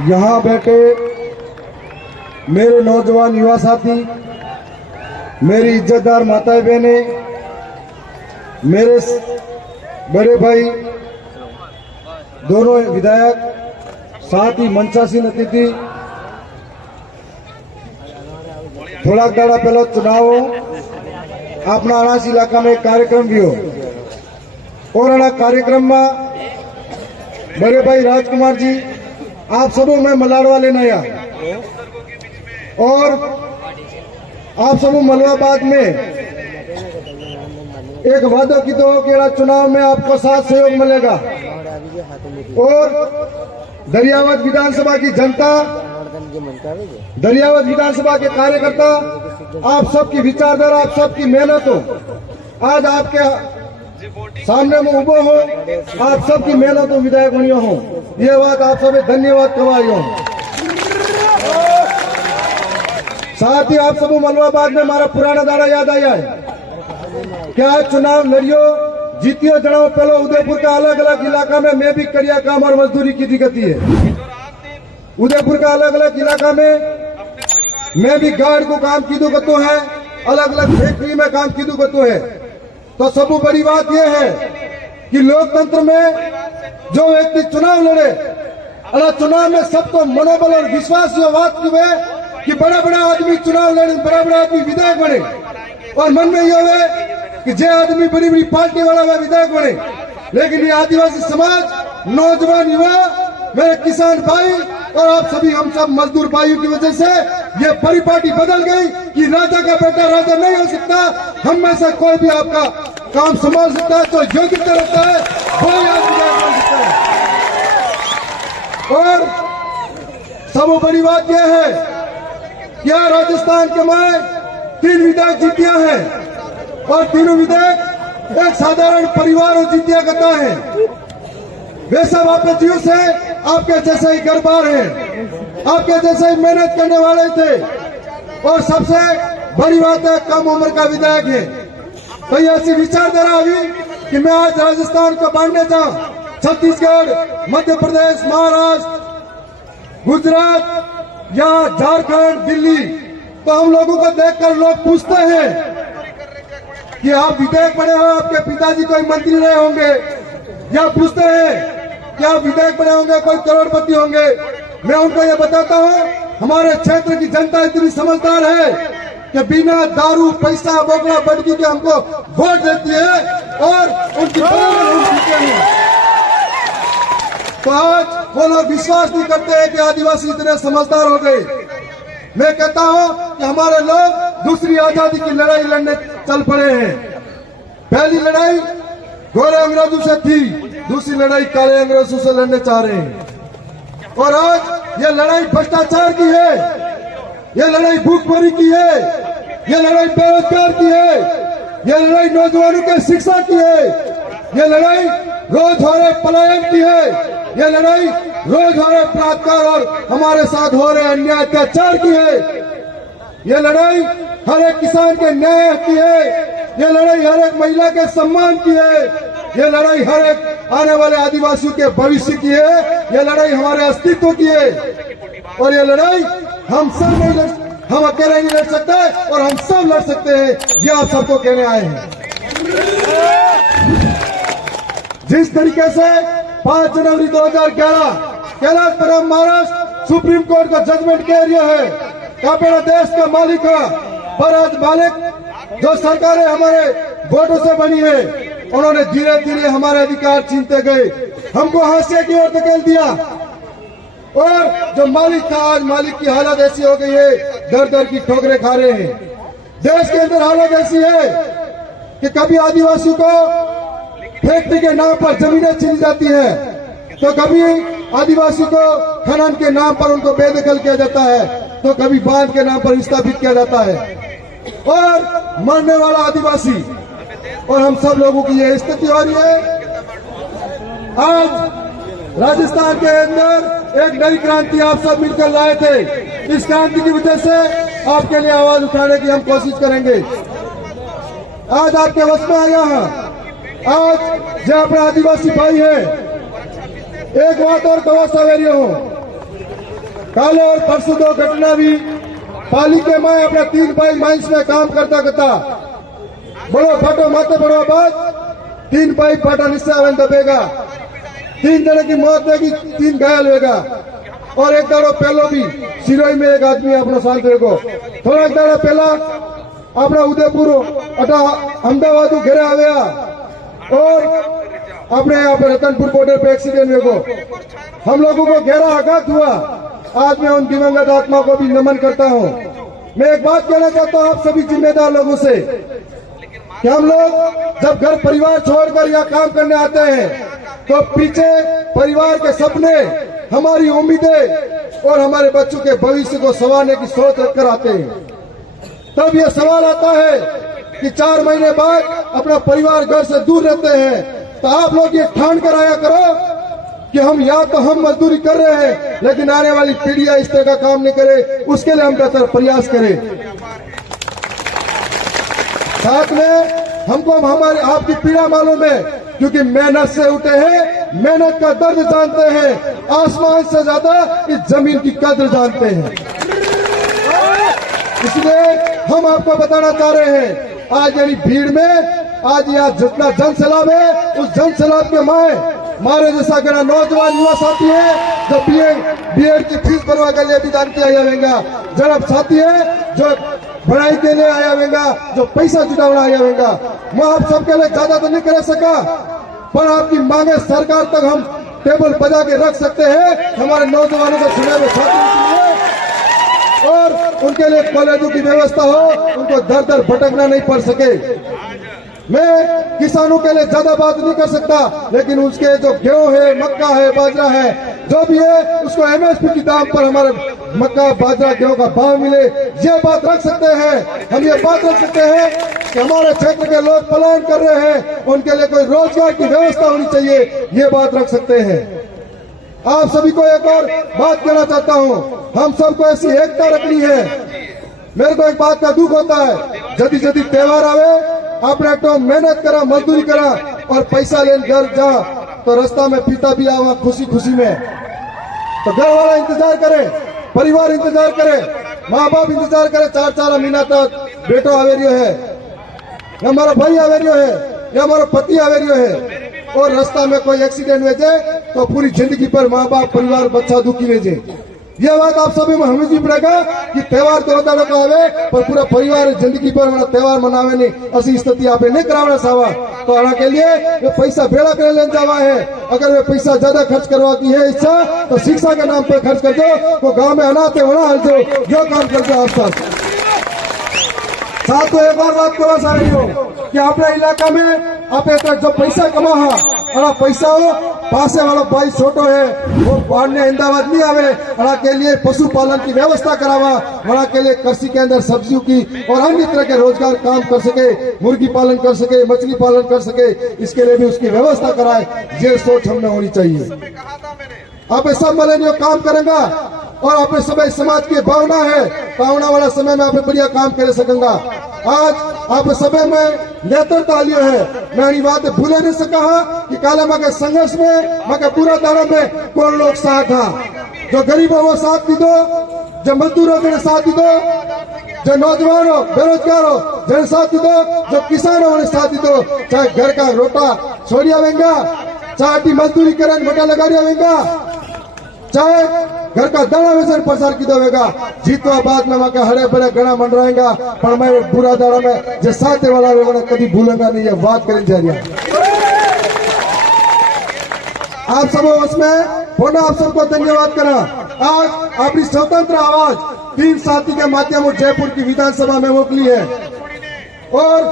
यहाँ बैठे मेरे नौजवान युवा साथी, मेरी इज्जतदार माताएं बहनें, मेरे बड़े भाई, दोनों विधायक, साथ ही मंचासीन अतिथि, થોડાક દાડા પહેલા ચુનાવ આપણા અણાસ ઇલાકામાં એક કાર્યક્રમ થયો और આ कार्यक्रम में बड़े भाई राजकुमार जी आप सबों में मलाड़वा लेने आया और आप सबों मलवा बाद में एक वादा की तो कि चुनाव में आपको साथ सहयोग मिलेगा और दरियावत विधानसभा की जनता, दरियावत विधानसभा के कार्यकर्ता, आप सबकी विचारधारा, आप सबकी मेहनत हो आज आपके सामने में उभो हो, आप सबकी मेहनत हो विधायक बनियो हो, ये बात आप सभी धन्यवाद कवाई हो। साथ ही आप सब मलवाबाद में हमारा पुराना दाड़ा याद आया है। क्या चुनाव लड़ियो जीतियो जनाओ पहले उदयपुर का अलग अलग इलाका में मैं भी करिया काम और मजदूरी की दिक्कती है। उदयपुर का अलग अलग इलाका में मैं भी गार्ड को काम की करतो है, अलग अलग फैक्ट्री में काम की करतो है। तो सब बड़ी बात यह है कि लोकतंत्र में जो व्यक्ति चुनाव लड़े, चुनाव में सबको मनोबल और विश्वास ये बात की है कि बड़ा बड़ा आदमी चुनाव लड़े, बड़ा बड़ा आदमी विधायक बने और मन में यह है कि जे आदमी बड़ी बड़ी पार्टी वाला वह विधायक बने। लेकिन ये आदिवासी समाज, नौजवान युवा, मेरे किसान भाई और आप सभी हम सब मजदूर भाइयों की वजह से ये परिपाटी बदल गई कि राजा का बेटा राजा नहीं हो सकता, हम में से कोई भी आपका काम संभाल सकता है, तो योग्यता रखता है कोई आदमी बन सकता है। और सब बड़ी बात यह है कि राजस्थान के मैं 3 विधायक जीतिया है और तीनों विधायक एक साधारण परिवार और जीतिया करता है। वे सब आपके जीव से आपके जैसे ही घर बार है, आपके जैसे ही मेहनत करने वाले थे और सबसे बड़ी बात है कम उम्र का विधायक है। तो ये ऐसी विचारधारा हुई कि मैं आज राजस्थान को बांटने जाऊं, छत्तीसगढ़, मध्य प्रदेश, महाराष्ट्र, गुजरात या झारखंड, दिल्ली, तो हम लोगों को देखकर लोग पूछते हैं कि आप विधायक बने हो, आपके पिताजी कोई मंत्री रहे होंगे, या पूछते हैं कि आप विधायक बने होंगे, कोई करोड़पति होंगे। मैं उनको ये बताता हूँ हमारे क्षेत्र की जनता इतनी समझदार है कि बिना दारू, पैसा, बोकड़ा, बटकी के हमको वोट देती है और उनकी जीते हैं। तो आज वो लोग विश्वास नहीं करते हैं कि आदिवासी इतने समझदार हो गए। मैं कहता हूं कि हमारे लोग दूसरी आजादी की लड़ाई लड़ने चल पड़े हैं। पहली लड़ाई गोरे अंग्रेजों से थी, दूसरी लड़ाई काले अंग्रेजों से लड़ने चाह रहे हैं। और आज ये लड़ाई भ्रष्टाचार की है, ये लड़ाई भूखमरी की है, ये लड़ाई बेरोजगार की है, ये लड़ाई नौजवानों के शिक्षा की है, ये लड़ाई रोज हो रहे पलायन की है, ये लड़ाई रोज हो रहे बलात्कार और हमारे साथ हो रहे अन्याय अत्याचार की है, ये लड़ाई हर एक किसान के न्याय की है, ये लड़ाई हर एक महिला के सम्मान की है, ये लड़ाई हर एक आने वाले आदिवासियों के भविष्य की है, ये लड़ाई हमारे अस्तित्व की है। और ये लड़ाई हम सब नहीं हम अकेले नहीं लड़ सकते और हम सब लड़ सकते हैं, ये आप सबको कहने आए हैं। जिस तरीके से 5 जनवरी 2011 कैलाश पर्वत महाराष्ट्र सुप्रीम कोर्ट का जजमेंट कह रहा है कि अपना देश का मालिक है, पर आज मालिक जो सरकारें हमारे वोटों से बनी है, उन्होंने धीरे धीरे हमारे अधिकार छीनते गए, हमको हाशिए की ओर धकेल दिया और जो मालिक था आज मालिक की हालत ऐसी हो गई है, दर दर की ठोकरें खा रहे हैं। देश के अंदर हालत ऐसी है कि कभी आदिवासियों को फैक्ट्री के नाम पर जमीनें छीनी जाती है, तो कभी आदिवासी को खनन के नाम पर उनको बेदखल किया जाता है, तो कभी बांध के नाम पर विस्थापित किया जाता है और मरने वाला आदिवासी। और हम सब लोगों की यह स्थिति हो रही है। आज राजस्थान के अंदर एक नई क्रांति आप सब मिलकर लाए थे, इस क्रांति की वजह से आपके लिए आवाज उठाने की हम कोशिश करेंगे। आज आपके वश में आया है, आज जो अपना आदिवासी भाई है, एक बात और कवा सवेरियो हो कल और परसों दो घटना भी पालिका में अपना 3 भाई माइंस में काम करता बड़ो फाटो माते बड़ो बात 3 भाई फाटा निस्सा दबेगा 3 जने की मौत होगी 3 घायल होगा और एक दाड़ो पहलो भी सिरोही में एक आदमी अपना शांत को थोड़ा एक दाड़ा पहला अपना उदयपुर अटा अहमदाबाद घेरे आया और अपने यहाँ पे रतनपुर बॉर्डर पे एक्सीडेंट हुए को हम लोगों को गहरा आघात हुआ। आज मैं उन दिवंगत आत्मा को भी नमन करता हूँ। मैं एक बात कहना चाहता हूँ आप सभी जिम्मेदार लोगों से कि हम लोग जब घर परिवार छोड़कर यहाँ काम करने आते हैं तो पीछे परिवार के सपने, हमारी उम्मीदें और हमारे बच्चों के भविष्य को संवारने की सोच रखकर आते हैं। तब ये सवाल आता है कि 4 महीने बाद अपना परिवार घर से दूर रहते हैं तो आप लोग ये ठान कर आया करो कि हम या तो हम मजदूरी कर रहे हैं लेकिन आने वाली पीढ़ियां इस तरह का काम नहीं करे, उसके लिए हम बेहतर प्रयास करें। साथ में हमको हमारी आपकी पीड़ा मालूम है क्योंकि मेहनत से उठे हैं, मेहनत का दर्द जानते हैं, आसमान से ज्यादा इस जमीन की कद्र जानते हैं। इसलिए हम आपको बताना चाह रहे हैं आज यानी भीड़ में आज यहाँ जितना जन सैलाब है उस जन सैलाब के मारे जैसा गड़ा नौजवान युवा साथी है जो बीएड की फीस भरवा के लिए विधान किया जाएगा, जरा साथी है जो पढ़ाई के लिए आया होगा, जो पैसा जुटावना आया होगा। मैं आप सबके लिए ज्यादा तो नहीं कर सका पर आपकी मांगे सरकार तक हम टेबल बजा के रख सकते हैं हमारे नौजवानों को चुने हुए साथी और उनके लिए कॉलेजों की व्यवस्था हो, उनको दर दर भटकना नहीं पड़ सके। मैं किसानों के लिए ज्यादा बात नहीं कर सकता लेकिन उसके जो गेहूं है, मक्का है, बाजरा है, जो भी है उसको एमएसपी की दाम पर हमारे मक्का, बाजरा, गेहूं का भाव मिले, ये बात रख सकते हैं। हम ये बात रख सकते हैं कि हमारे क्षेत्र के लोग पलायन कर रहे हैं, उनके लिए कोई रोजगार की व्यवस्था होनी चाहिए, ये बात रख सकते हैं। आप सभी को एक और बात कहना चाहता हूँ, हम सबको ऐसी एकता रखनी है। मेरे को एक बात का दुख होता है जदी जदी त्योहार आवे आपने तो मेहनत करा, मजदूरी करा और पैसा लेने घर जा तो रास्ता में पिता भी आवा खुशी खुशी में, तो घर वाला इंतजार करे, परिवार इंतजार करे, माँ बाप इंतजार करे, 4 महीना तक बेटो आवेरियो है या हमारा भाई आवेरियो है या हमारा पति आवेरियो है और रास्ता में कोई एक्सीडेंट हो जाए तो पूरी जिंदगी पर माँ बाप, परिवार, बच्चा दुखी रह जाए। यह बात आप सभी में हमें भी पड़ेगा कि त्योहार तो होता लोग आवे पर पूरा परिवार जिंदगी पर हमारा त्योहार मनावे नहीं, ऐसी स्थिति आप नहीं करावना सावा। तो आना के लिए वे पैसा बेड़ा कर लेने जावा है, अगर वे पैसा ज्यादा खर्च करवा की है इच्छा तो शिक्षा के नाम पर खर्च कर दो, तो गाँव में अनाथ है वहाँ हल दो, जो काम कर दो आप साथ। तो एक और बात करवा सा रही हो कि अपने इलाका में आप एक जो पैसा कमा है पैसा हो पासे वाला भाई छोटो है वो पढ़ने अहमदाबाद नहीं आवे, वहाँ के लिए पशुपालन की व्यवस्था करावा, वहाँ के लिए कृषि के अंदर सब्जियों की और अन्य तरह के रोजगार काम कर सके, मुर्गी पालन कर सके, मछली पालन कर सके, इसके लिए भी उसकी व्यवस्था कराए। ये सोच हमने होनी चाहिए। आप सब मिले काम करेंगे और अपने सब समाज की भावना है तो आने वाला समय में आप बढ़िया काम कर सकेंगा। आज आप सब में नेतृत्व आलियो है, मैं बात भूले नहीं सका कि काले माँ के संघर्ष में माँ के पूरा दाड़ा में कौन लोग साथ था, जो गरीबों को साथ दी दो, जो मजदूरों को साथ दी दो, जो नौजवान हो, बेरोजगार हो जन साथ दी दो, जो किसानों ने साथ दी दो, चाहे घर का रोटा छोड़िया वेंगा, चाहे मजदूरी करें मोटा लगा वेंगा, चाहे घर का दाना वेचन प्रसार की देगा। जीतवा बाद में वहाँ हरे भरे गणा मन रहेगा पर मैं बुरा दाड़ा में जो साथ वाला होगा कभी भूलेगा नहीं, ये बात करें जा रही है। आप सब उसमें पुनः आप सबको धन्यवाद करा। आज अपनी स्वतंत्र आवाज 3 साथी के माध्यम जयपुर की विधानसभा में मोकली है और